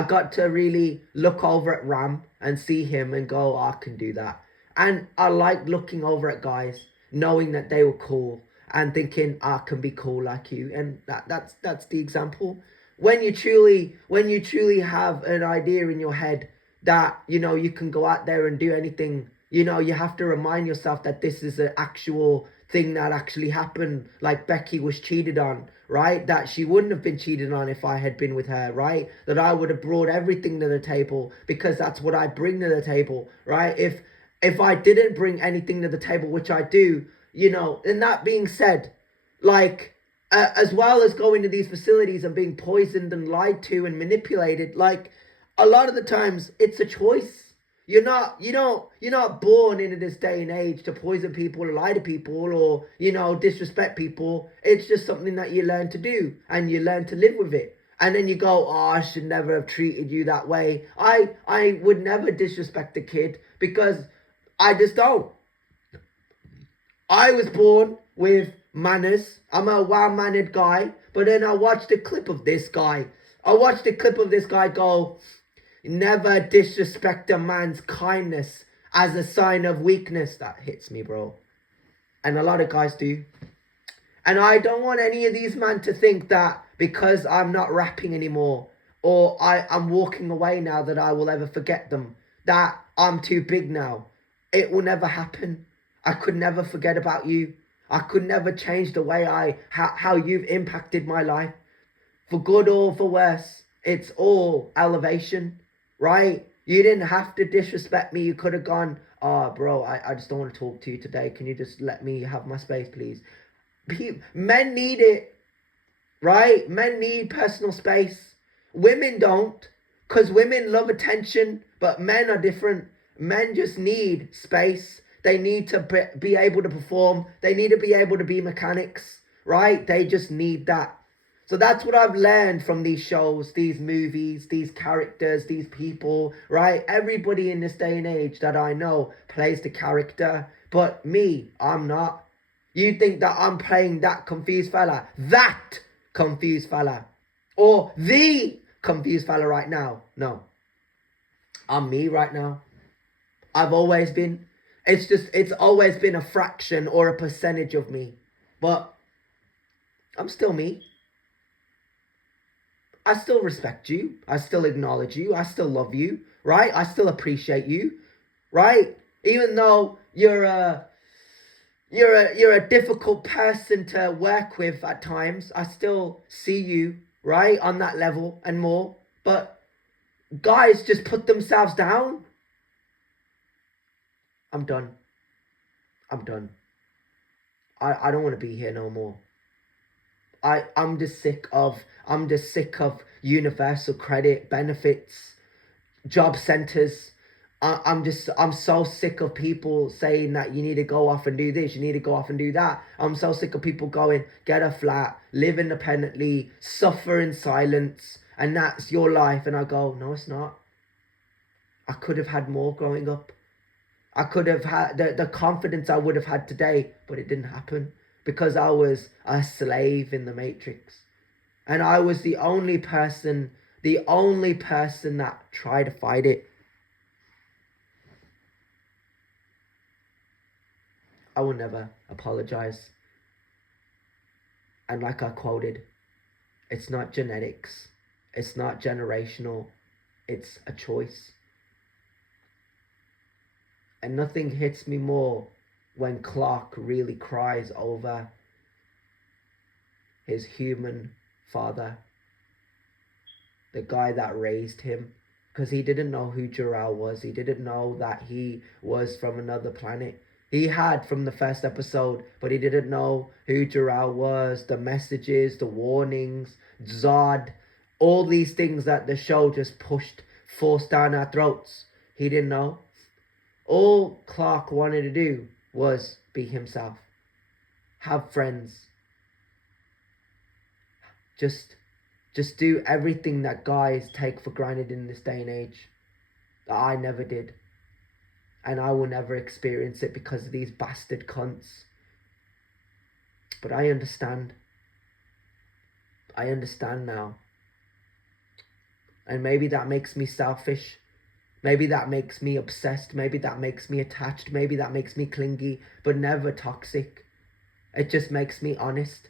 I got to really look over at Ram and see him and go, oh, I can do that. And I like looking over at guys, knowing that they were cool and thinking I can be cool like you. And that's the example. When you truly have an idea in your head that, you know, you can go out there and do anything, you know, you have to remind yourself that this is an actual thing that actually happened. Like Becky was cheated on, right? That she wouldn't have been cheated on if I had been with her, right? That I would have brought everything to the table because that's what I bring to the table, right? If I didn't bring anything to the table, which I do, you know, and that being said, like, as well as going to these facilities and being poisoned and lied to and manipulated, like, a lot of the times it's a choice. You're not born into this day and age to poison people or lie to people or, you know, disrespect people. It's just something that you learn to do and you learn to live with it. And then you go, oh, I should never have treated you that way. I would never disrespect a kid because I just don't. I was born with manners. I'm a well-mannered guy. But then I watched a clip of this guy. I watched a clip of this guy go, never disrespect a man's kindness as a sign of weakness. That hits me, bro. And a lot of guys do. And I don't want any of these men to think that because I'm not rapping anymore or I'm walking away now that I will ever forget them. That I'm too big now. It will never happen. I could never forget about you. I could never change the way how you've impacted my life. For good or for worse, it's all elevation, right? You didn't have to disrespect me. You could have gone, oh, bro, I just don't want to talk to you today. Can you just let me have my space, please? Men need it, right? Men need personal space. Women don't, because women love attention, but men are different. Men just need space. They need to be able to perform. They need to be able to be mechanics, right? They just need that. So that's what I've learned from these shows, these movies, these characters, these people, right? Everybody in this day and age that I know plays the character, but me, I'm not. You think that I'm playing that confused fella, or the confused fella right now? No. I'm me right now. I've always been. It's always been a fraction or a percentage of me. But I'm still me. I still respect you. I still acknowledge you. I still love you, right? I still appreciate you, right? Even though you're a difficult person to work with at times, I still see you, right, on that level and more. But guys just put themselves down. I'm done. I'm done. I don't want to be here no more. I'm just sick of universal credit benefits, job centers. I'm so sick of people saying that you need to go off and do this, you need to go off and do that. I'm so sick of people going, get a flat, live independently, suffer in silence, and that's your life. And I go, no, it's not. I could have had more growing up. I could have had the confidence I would have had today, but it didn't happen because I was a slave in the matrix. And I was the only person that tried to fight it. I will never apologize. And like I quoted, it's not genetics. It's not generational. It's a choice. And nothing hits me more when Clark really cries over his human father, the guy that raised him, because he didn't know who Jor-El was. He didn't know that he was from another planet. He had from the first episode, but he didn't know who Jor-El was, the messages, the warnings, Zod, all these things that the show just forced down our throats. He didn't know. All Clark wanted to do was be himself, have friends, just do everything that guys take for granted in this day and age that I never did. And I will never experience it because of these bastard cunts. But I understand. I understand now. And maybe that makes me selfish. Maybe that makes me obsessed. Maybe that makes me attached. Maybe that makes me clingy, but never toxic. It just makes me honest.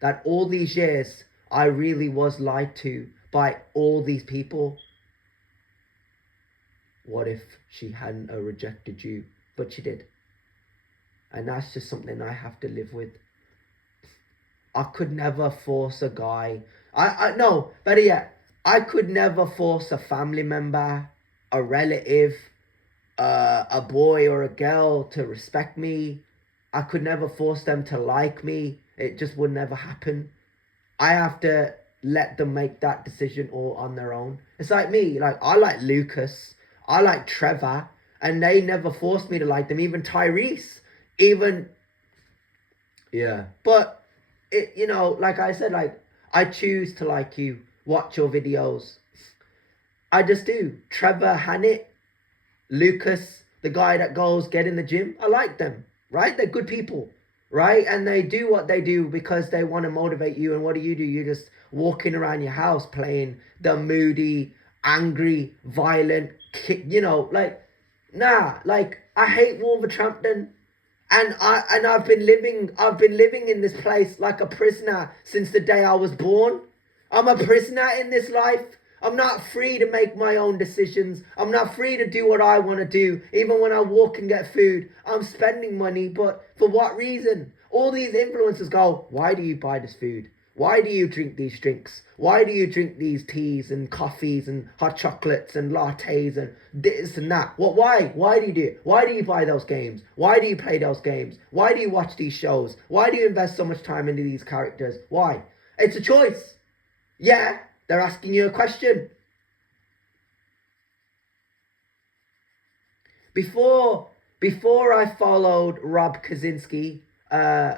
That all these years, I really was lied to by all these people. What if she hadn't rejected you? But she did. And that's just something I have to live with. I could never force a guy. No, better yet, I could never force a family member, a relative, a boy or a girl to respect me. I could never force them to like me. It just would never happen. I have to let them make that decision all on their own. It's like me. Like, I like Lucas. I like Trevor. And they never forced me to like them. Even Tyrese. Even... Yeah. But, like I said, like, I choose to like you. Watch your videos. I just do. Trevor Hannett. Lucas. The guy that goes get in the gym. I like them. Right? They're good people. Right? And they do what they do because they want to motivate you. And what do? You're just walking around your house playing the moody, angry, violent, like, nah, like, I hate Wolverhampton. And I've been living in this place like a prisoner since the day I was born. I'm a prisoner in this life. I'm not free to make my own decisions. I'm not free to do what I want to do. Even when I walk and get food, I'm spending money. But for what reason? All these influencers go, why do you buy this food? Why do you drink these drinks? Why do you drink these teas and coffees and hot chocolates and lattes and this and that? What? Why? Why do you do it? Why do you buy those games? Why do you play those games? Why do you watch these shows? Why do you invest so much time into these characters? Why? It's a choice. Yeah, they're asking you a question. Before I followed Rob Kaczynski,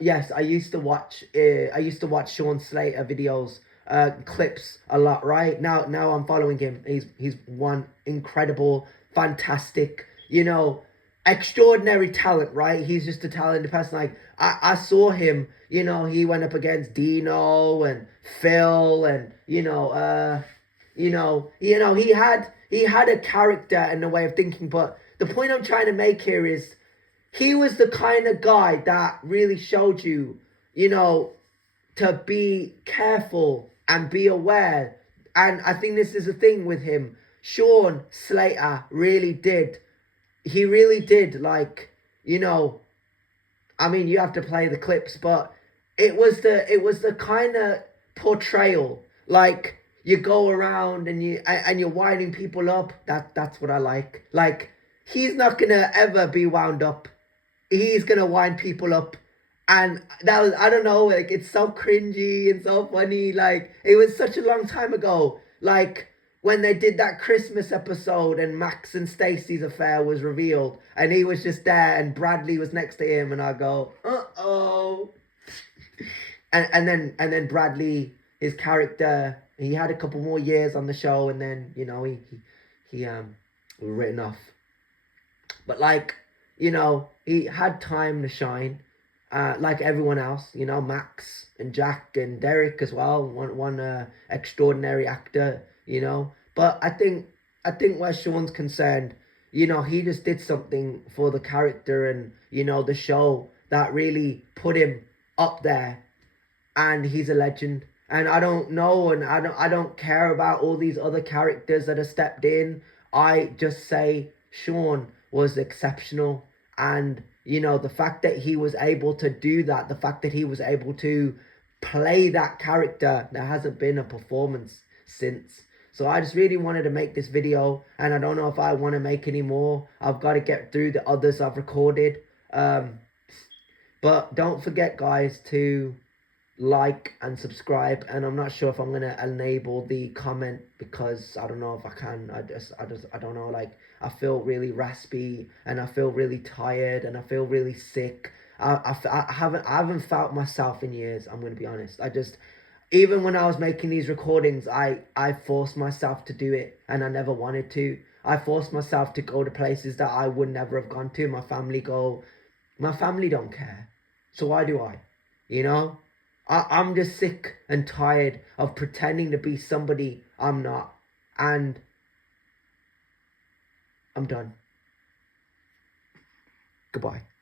yes, I used to watch Sean Slater videos, clips a lot. Right now I'm following him. He's one incredible, fantastic, extraordinary talent. Right, he's just a talented person. Like, I saw him. He went up against Dino and Phil, and he had a character and a way of thinking. But the point I'm trying to make here is, he was the kind of guy that really showed you, to be careful and be aware. And I think this is a thing with him. Sean Slater really did. He really did, like, I mean, you have to play the clips, but it was the kind of portrayal. Like, you go around and you're winding people up. That's what I like. Like, he's not gonna ever be wound up. He's gonna wind people up. And that was, I don't know, like, it's so cringy and so funny. Like, it was such a long time ago. Like, when they did that Christmas episode and Max and Stacy's affair was revealed, and he was just there and Bradley was next to him, and I go, uh-oh. And then Bradley, his character, he had a couple more years on the show, and then, he was written off. But, like, he had time to shine, like everyone else. Max and Jack and Derek as well. One extraordinary actor. But I think where Sean's concerned, he just did something for the character and the show that really put him up there, and he's a legend. And I don't know, and I don't care about all these other characters that have stepped in. I just say Sean was exceptional. And the fact that he was able to do that, the fact that he was able to play that character, there hasn't been a performance since. So I just really wanted to make this video, and I don't know if I want to make any more. I've got to get through the others I've recorded. But don't forget, guys, to like and subscribe. And I'm not sure if I'm going to enable the comment, because I don't know if I can. I don't know. Like, I feel really raspy, and I feel really tired, and I feel really sick. I haven't felt myself in years. I'm going to be honest. Even when I was making these recordings, I forced myself to do it, and I never wanted to. I forced myself to go to places that I would never have gone to. My family don't care. So why do I? I'm just sick and tired of pretending to be somebody I'm not. And I'm done. Goodbye.